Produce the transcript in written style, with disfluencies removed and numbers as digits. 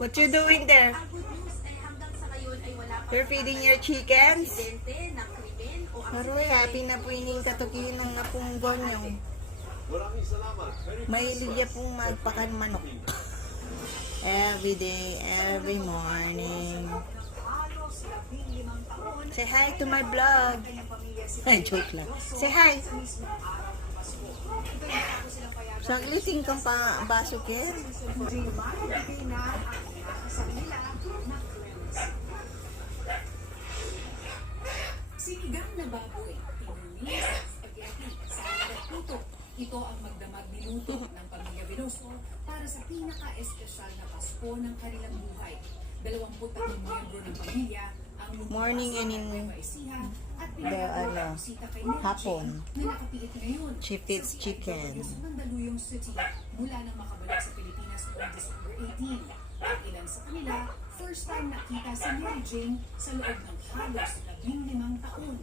What you doing there? Ang good news ay hanggang sa ngayon ay wala pa You're feeding your chickens? aksidente ng krimen o Pero happy na po ining katukin ng napunggon nyo. Mahilig niya pong magpakan manok. Every day, every morning. Say hi to my vlog. Ay, joke lang. Say hi. Sagliting kang pa baso, Ken. Sinigang na baboy, tinulis, spaghetti, salad at puto. Ito ang magdamag niluto ng pamilya Veloso para sa pinaka-espesyal na Pasko ng kanilang buhay. 23 miyembro ng pamilya ang Morning and in at the bisita kay hapon. na nakapiit ngayon She feeds chicken. sa Mandaluyong City mula nang makabalik sa Pilipinas noong December 18. At ilan sa kanila, first time nakita si Mary Jane sa loob ng halos 15 taon.